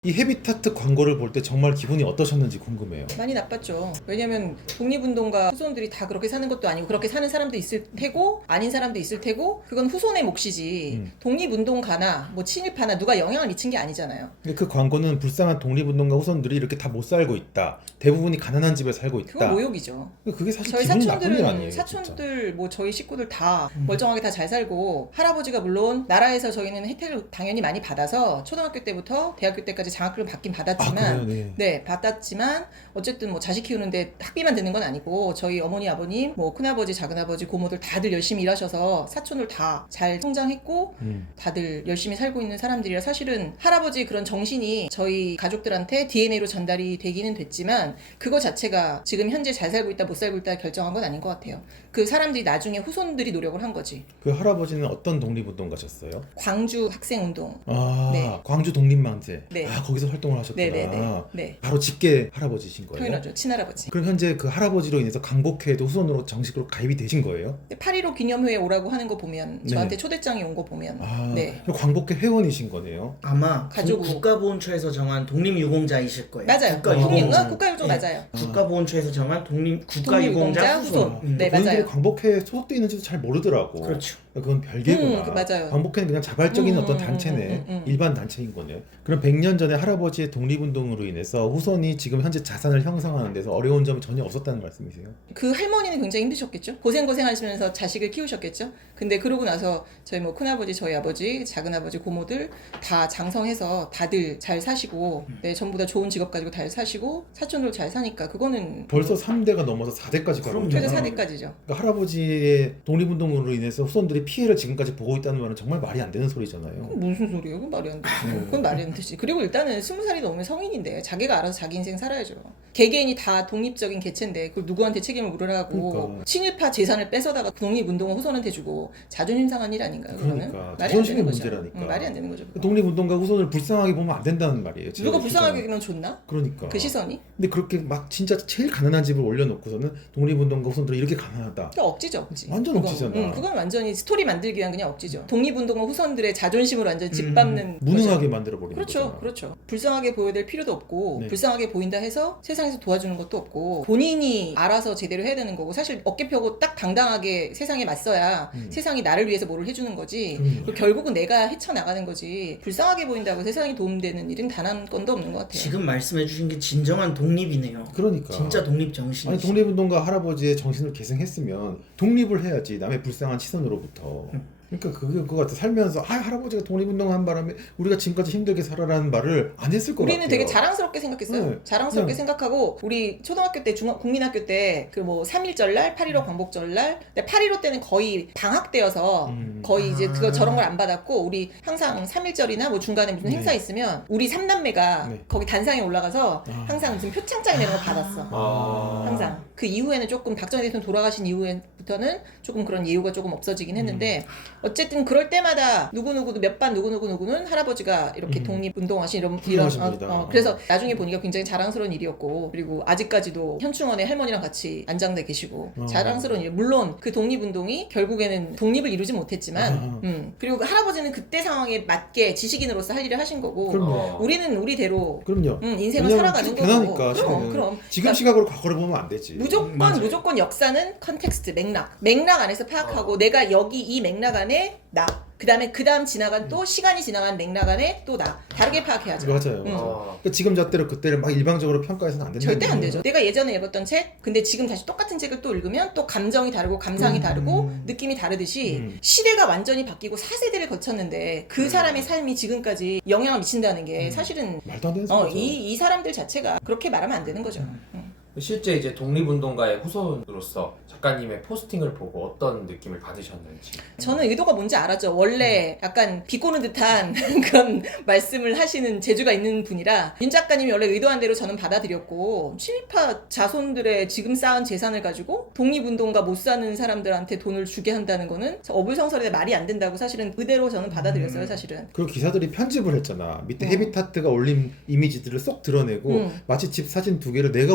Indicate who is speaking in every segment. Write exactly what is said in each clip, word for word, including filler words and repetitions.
Speaker 1: 이 헤비타트 광고를 볼 때 정말 기분이 어떠셨는지 궁금해요.
Speaker 2: 많이 나빴죠. 왜냐면 독립운동가 후손들이 다 그렇게 사는 것도 아니고 그렇게 사는 사람도 있을 테고 아닌 사람도 있을 테고 그건 후손의 몫이지
Speaker 1: 음.
Speaker 2: 독립운동가나 뭐 친일파나 누가 영향을 미친 게 아니잖아요.
Speaker 1: 근데 그 광고는 불쌍한 독립운동가 후손들이 이렇게 다 못 살고 있다. 대부분이 가난한 집에 살고 있다.
Speaker 2: 그건 모욕이죠.
Speaker 1: 그게 사실
Speaker 2: 저희
Speaker 1: 기분이 나쁜 일
Speaker 2: 사촌들은
Speaker 1: 아니에요.
Speaker 2: 사촌들 뭐 저희 식구들 다
Speaker 1: 음.
Speaker 2: 멀쩡하게 다 잘 살고 할아버지가 물론 나라에서 저희는 혜택을 당연히 많이 받아서 초등학교 때부터 대학교 때까지 장학금을 받긴
Speaker 1: 아,
Speaker 2: 받았지만
Speaker 1: 그래요? 네.
Speaker 2: 네, 받았지만 어쨌든 뭐 자식 키우는데 학비만 드는 건 아니고 저희 어머니 아버님 뭐 큰아버지 작은아버지 고모들 다들 열심히 일하셔서 사촌들 다 잘 성장했고
Speaker 1: 음.
Speaker 2: 다들 열심히 살고 있는 사람들이라 사실은 할아버지 그런 정신이 저희 가족들한테 디엔에이로 전달이 되기는 됐지만 그거 자체가 지금 현재 잘 살고 있다 못 살고 있다 결정한 건 아닌 것 같아요. 그 사람들이 나중에 후손들이 노력을 한 거지.
Speaker 1: 그 할아버지는 어떤 독립운동가셨어요?
Speaker 2: 광주 학생운동.
Speaker 1: 아,
Speaker 2: 네.
Speaker 1: 광주 독립망제.
Speaker 2: 네.
Speaker 1: 아, 거기서 활동을 하셨구나.
Speaker 2: 네네네. 네.
Speaker 1: 바로 직계 할아버지신 거예요?
Speaker 2: 당연하죠. 친할아버지.
Speaker 1: 그럼 현재 그 할아버지로 인해서 강복회에도 후손으로 정식으로 가입이 되신 거예요?
Speaker 2: 팔일오 기념회에 오라고 하는 거 보면
Speaker 1: 네.
Speaker 2: 저한테 초대장이 온 거 보면
Speaker 1: 아,
Speaker 2: 네.
Speaker 1: 그럼 광복회 회원이신 거네요?
Speaker 3: 아마
Speaker 2: 가족-
Speaker 3: 국- 국가보훈처에서 정한 독립유공자이실 거예요.
Speaker 2: 맞아요.
Speaker 3: 국가유공자.
Speaker 2: 독립, 국가유공
Speaker 3: 네.
Speaker 2: 맞아요.
Speaker 3: 국가보훈처에서 정한 독립
Speaker 2: 독립유공자
Speaker 3: 국가유공자
Speaker 2: 후손.
Speaker 3: 후손. 음.
Speaker 2: 네,
Speaker 1: 본인들이
Speaker 2: 맞아요.
Speaker 1: 광복회에 소속돼 있는지도 잘 모르더라고.
Speaker 3: 그렇죠.
Speaker 1: 그건 별개구나.
Speaker 2: 음, 그 맞아요.
Speaker 1: 광복회는 그냥 자발적인
Speaker 2: 음,
Speaker 1: 어떤
Speaker 2: 음,
Speaker 1: 단체네.
Speaker 2: 음, 음, 음.
Speaker 1: 일반 단체인 거네. 그럼 백 년 전에 할아버지의 독립운동으로 인해서 후손이 지금 현재 자산을 형성하는 데서 어려운 점은 전혀 없었다는 말씀이세요?
Speaker 2: 그 할머니는 굉장히 힘드셨겠죠. 고생 고생 하시면서 자식을 키우셨겠죠. 근데 그러고 나서 저희 뭐 큰아버지, 저희 아버지, 작은아버지, 고모들 다 장성해서 다들 잘 사시고 네, 전부 다 좋은 직업 가지고 잘 사시고 사촌들 잘 사니까 그거는
Speaker 1: 벌써 삼 대가 넘어서 사 대까지 가고
Speaker 3: 그럼요.
Speaker 1: 있잖아요.
Speaker 2: 최소 사 대까지죠.
Speaker 1: 그러니까 할아버지의 독립운동으로 인해서 후손들이 피해를 지금까지 보고 있다는 말은 정말 말이 안 되는 소리잖아요.
Speaker 2: 그건 무슨 소리예요? 그건 말이 안 되지.
Speaker 1: 음.
Speaker 2: 그건 말이 안 되지. 그리고 일단은 스무 살이 넘으면 성인인데 자기가 알아서 자기 인생 살아야죠. 개개인이 다 독립적인 개체인데 그걸 누구한테 책임을 물으라고
Speaker 1: 그러니까.
Speaker 2: 친일파 재산을 뺏어다가 독립운동을 후손한테 주고 자존심 상한 일 아닌가요? 그거는?
Speaker 1: 그러니까.
Speaker 2: 말이 안
Speaker 1: 자존심의
Speaker 2: 되는 거죠.
Speaker 1: 문제라니까.
Speaker 2: 응, 말이 안 되는 거죠. 그거.
Speaker 1: 독립운동가 후손을 불쌍하게 보면 안 된다는 말이에요. 제
Speaker 2: 누가
Speaker 1: 주장은.
Speaker 2: 불쌍하게 면 좋나?
Speaker 1: 그러니까.
Speaker 2: 그 시선이?
Speaker 1: 근데 그렇게 막 진짜 제일 가난한 집을 올려놓고서는 독립운동가 후손들이 이렇게 가난하다.
Speaker 2: 그 억지죠, 억지.
Speaker 1: 완전
Speaker 2: 그건,
Speaker 1: 억지잖아.
Speaker 2: 응, 그건 완전히 스토리 만들기 위한 그냥 억지죠. 독립운동가 후손들의 자존심을 완전히 짓밟는
Speaker 1: 음, 무능하게
Speaker 2: 거죠.
Speaker 1: 만들어버리는
Speaker 2: 그렇죠,
Speaker 1: 거잖아.
Speaker 2: 그렇죠. 불쌍하게 보여야 될 필요도 없고
Speaker 1: 네.
Speaker 2: 불쌍하게 보인다 해서 세상에서 도와주는 것도 없고 본인이 알아서 제대로 해야 되는 거고 사실 어깨 펴고 딱 당당하게 세상에 맞서야
Speaker 1: 음.
Speaker 2: 세상이 나를 위해서 뭐를 해주는 거지.
Speaker 1: 그럼요.
Speaker 2: 그리고 결국은 내가 헤쳐나가는 거지. 불쌍하게 보인다고 세상이 도움되는 일은 단 한 건도 없는 것 같아요.
Speaker 3: 지금 말씀해주신 게 진정한 독립이네요.
Speaker 1: 그러니까.
Speaker 3: 진짜 독립 정신.
Speaker 1: 아니 독립운동가 할아버지의 정신을 계승했으면 독립을 해야지 남의 불쌍한 시선으로부터. 그러니까 그게 그거 같아. 살면서 아 할아버지가 독립운동한 바람에 우리가 지금까지 힘들게 살아라는 말을 안 했을 것
Speaker 2: 우리는
Speaker 1: 같아요.
Speaker 2: 되게 자랑스럽게 생각했어요.
Speaker 1: 네.
Speaker 2: 자랑스럽게
Speaker 1: 네.
Speaker 2: 생각하고 우리 초등학교 때 중학 국민학교 때 그 뭐 삼일절날, 팔일오 광복절날, 근데 팔일오 때는 거의 방학 때여서
Speaker 1: 음.
Speaker 2: 거의 이제 그거
Speaker 3: 아.
Speaker 2: 저런 걸 안 받았고 우리 항상 삼일절이나 뭐 중간에 무슨
Speaker 1: 네.
Speaker 2: 행사 있으면 우리 삼남매가
Speaker 1: 네.
Speaker 2: 거기 단상에 올라가서
Speaker 1: 아.
Speaker 2: 항상 무슨 표창장 이런 걸 받았어.
Speaker 1: 아.
Speaker 2: 항상 그 이후에는 조금 박정희 대통령 돌아가신 이후부터는 조금 그런 예우가 조금 없어지긴 했는데 어쨌든 그럴 때마다 누구누구도 몇 반 누구누구 누구는 할아버지가 이렇게
Speaker 1: 음.
Speaker 2: 독립운동하신 이런 이런
Speaker 1: 훌륭하십니다.
Speaker 2: 어, 어, 그래서 나중에 보니까 굉장히 자랑스러운 일이었고 그리고 아직까지도 현충원에 할머니랑 같이 안장돼 계시고
Speaker 1: 어.
Speaker 2: 자랑스러운 일. 물론 그 독립운동이 결국에는 독립을 이루지 못했지만
Speaker 1: 아.
Speaker 2: 음, 그리고 그 할아버지는 그때 상황에 맞게 지식인으로서 할 일을 하신 거고
Speaker 1: 그럼요.
Speaker 4: 어.
Speaker 2: 우리는 우리대로
Speaker 1: 그럼요.
Speaker 2: 음, 인생을
Speaker 1: 왜냐면
Speaker 2: 살아가는
Speaker 1: 계속
Speaker 2: 거고
Speaker 1: 변하니까
Speaker 2: 그럼
Speaker 1: 시대는.
Speaker 2: 그럼
Speaker 1: 지금
Speaker 2: 그러니까
Speaker 1: 시각으로 과거를 보면 안 되지.
Speaker 2: 무조건
Speaker 3: 맞아요.
Speaker 2: 무조건 역사는 컨텍스트 맥락 맥락 안에서 파악하고
Speaker 4: 어.
Speaker 2: 내가 여기 이 맥락 안에 나 그다음에 그다음 지나간 또 시간이 지나간 맥락 안에 또 나 다르게 파악해야죠.
Speaker 1: 맞아요.
Speaker 2: 음.
Speaker 4: 어.
Speaker 1: 그러니까 지금 잣대로 그때를 막 일방적으로 평가해서는 안 된다.
Speaker 2: 절대 안 되죠. 내가 예전에 읽었던 책, 근데 지금 다시 똑같은 책을 또 읽으면 또 감정이 다르고 감상이
Speaker 3: 음.
Speaker 2: 다르고 느낌이 다르듯이
Speaker 1: 음.
Speaker 2: 시대가 완전히 바뀌고 사 세대를 거쳤는데 그
Speaker 4: 음.
Speaker 2: 사람의 삶이 지금까지 영향을 미친다는 게
Speaker 1: 음.
Speaker 2: 사실은
Speaker 1: 말도 안 되는
Speaker 2: 어,
Speaker 1: 소리죠.
Speaker 2: 이, 이 사람들 자체가 그렇게 말하면 안 되는 거죠. 음.
Speaker 4: 실제 이제 독립운동가의 후손으로서 작가님의 포스팅을 보고 어떤 느낌을 받으셨는지.
Speaker 2: 저는 의도가 뭔지 알았죠. 원래 약간 비꼬는 듯한 그런 말씀을 하시는 재주가 있는 분이라 윤 작가님이 원래 의도한 대로 저는 받아들였고 친일파 자손들의 지금 쌓은 재산을 가지고 독립운동가 못 사는 사람들한테 돈을 주게 한다는 거는 어불성설에 말이 안 된다고 사실은 의대로 저는 받아들였어요. 사실은.
Speaker 1: 그리고 기사들이 편집을 했잖아. 밑에
Speaker 2: 음.
Speaker 1: 헤비타트가 올린 이미지들을 쏙 드러내고
Speaker 2: 음.
Speaker 1: 마치 집 사진 두 개를 내가 올린 것처럼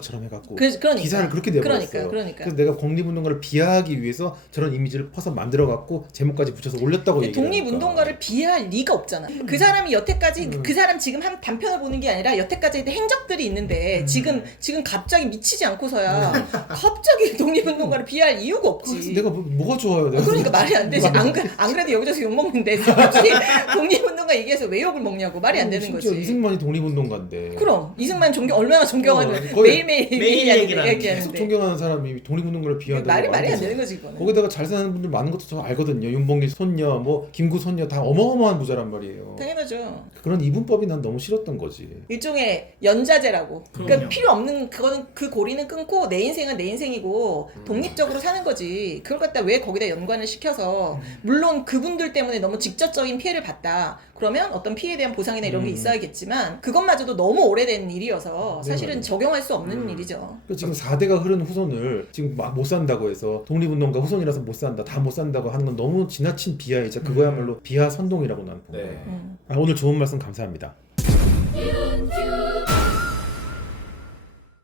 Speaker 1: 것처럼 해갖고
Speaker 2: 그, 그러니까.
Speaker 1: 기사를 그렇게 내버렸어요.
Speaker 2: 그러니까, 그러니까.
Speaker 1: 그래서 내가 독립운동가를 비하하기 위해서 저런 이미지를 퍼서 만들어갖고 제목까지 붙여서 올렸다고 얘기를
Speaker 2: 독립운동가를 비하할 리가 없잖아. 그 사람이 여태까지
Speaker 1: 음.
Speaker 2: 그 사람 지금 한 단편을 보는 게 아니라 여태까지 행적들이 있는데
Speaker 3: 음.
Speaker 2: 지금 지금 갑자기 미치지 않고서야 갑자기 독립운동가를 비하할 이유가 없지.
Speaker 1: 내가 뭐, 뭐가 좋아요? 내가
Speaker 2: 그러니까 말이 안 되지. 안, 그- 안 그래도 여기저기서 욕 먹는데 갑자기 독립운동가 얘기해서 왜 욕을 먹냐고 말이 안 되는
Speaker 1: 심지어
Speaker 2: 거지.
Speaker 1: 이승만이 독립운동가인데
Speaker 2: 그럼 이승만 존경 얼마나 존경하는
Speaker 1: 어, 거의
Speaker 2: 매일매일
Speaker 3: 매일
Speaker 2: 얘기하는-
Speaker 3: 얘기를 하는데.
Speaker 1: 계속
Speaker 2: 얘기하는데
Speaker 1: 존경하는 사람이 독립운동가를 비하한다고
Speaker 2: 말이 말이 안
Speaker 1: 하면서
Speaker 2: 되는 거지 이거는.
Speaker 1: 거기다가 잘 사는 분들 많은 것도 저 알거든요. 윤봉길 손녀, 뭐 김구 손녀 다 어마어마한 부자란 말이에요.
Speaker 2: 당연하죠.
Speaker 1: 그런 이분법이 난 너무 싫었던 거지.
Speaker 2: 일종의 연자제라고. 그러니까
Speaker 3: 그럼요.
Speaker 2: 필요 없는 그거는 그 고리는 끊고 내 인생은 내 인생이고
Speaker 4: 음.
Speaker 2: 독립적으로 사는 거지. 그걸 갖다 왜 거기다 연관을 시켜서 물론 그분들 때문에 너무 직접적인 피해를 봤다. 그러면 어떤 피해에 대한 보상이나 이런 게
Speaker 1: 음.
Speaker 2: 있어야겠지만 그것마저도 너무 오래된 일이어서
Speaker 1: 네,
Speaker 2: 사실은
Speaker 1: 맞아요.
Speaker 2: 적용할 수 없는
Speaker 4: 음.
Speaker 2: 일이죠.
Speaker 1: 그러니까 지금 사 대가 흐른 후손을 지금 막 못 산다고 해서 독립운동가 후손이라서 못 산다, 다 못 산다고 하는 건 너무 지나친 비하이자 그거야말로 비하 선동이라고 나는 봅니다.
Speaker 4: 네.
Speaker 2: 음.
Speaker 1: 아, 오늘 좋은 말씀 감사합니다.
Speaker 5: You